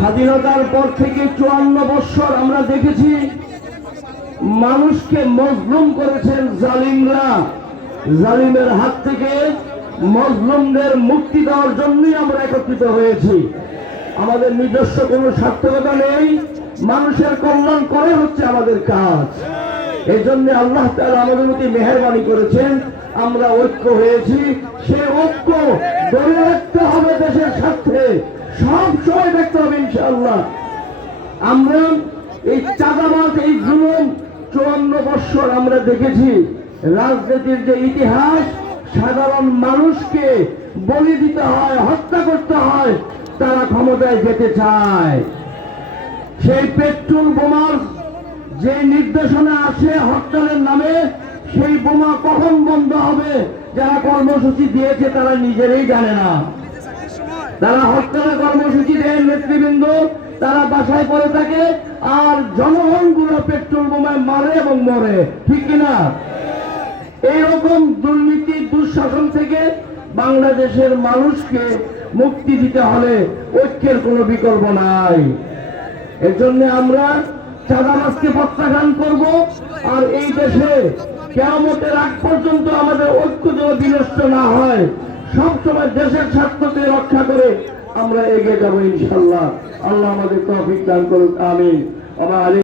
স্বাধীনতার পর থেকে চুয়ান্ন বৎসর আমরা দেখেছি মানুষকে মজলুম করেছেন জালিমরা। জালিমের হাত থেকে মজলুমদের মুক্তি দেওয়ার জন্যই আমরা একত্রিত হয়েছি। আমাদের নিজস্ব কোনো সার্থকতা নেই, মানুষের কল্যাণ করে হচ্ছে আমাদের কাজ। এই জন্য আল্লাহ তাআলা আমাদের প্রতি মেহরবানি করেছেন, আমরা ঐক্য হয়েছি, সে ঐক্য ধরে রাখতে হবে দেশের স্বার্থে সব সময় দেখতে হবে ইনশাআল্লাহ। আমরা এই চাঁদাবাজ, এই জুলুম চুয়ান্ন বৎসর আমরা দেখেছি। রাজনীতির যে ইতিহাস, সাধারণ মানুষকে বলি দিতে হয়, হত্যা করতে হয়, তারা ক্ষমতায় যেতে চায়। সেই পেট্রোল বোমার যে নির্দেশনা আছে হরতালের নামে, সেই বোমা কখন বন্ধ হবে, যারা কর্মসূচি দিয়েছে তারা নিজেরাই জানে না। তারা হরতালের কর্মসূচি দেন নেতৃবৃন্দ, তারা বাসায় পড়ে থাকে, আর জনগণগুলো পেট্রোল বোমায় মারে এবং মরে। ঠিক কিনা? এইরকম দুর্নীতি, দুঃশাসন থেকে বাংলাদেশের মানুষকে মুক্তি দিতে হলে ঐক্যের কোনো বিকল্প নাই। এর জন্য আমরা চাঁদাবাজকে প্রত্যাখ্যান করব, আর এই দেশে কেমতের আগ পর্যন্ত আমাদের ঐক্য যেন বিনষ্ট না হয়। সব সময় দেশের স্বার্থকে রক্ষা করে আমরা এগিয়ে যাব ইনশাল্লাহ। আল্লাহ আমাদের তফিক দান করুক, আমিন। আমার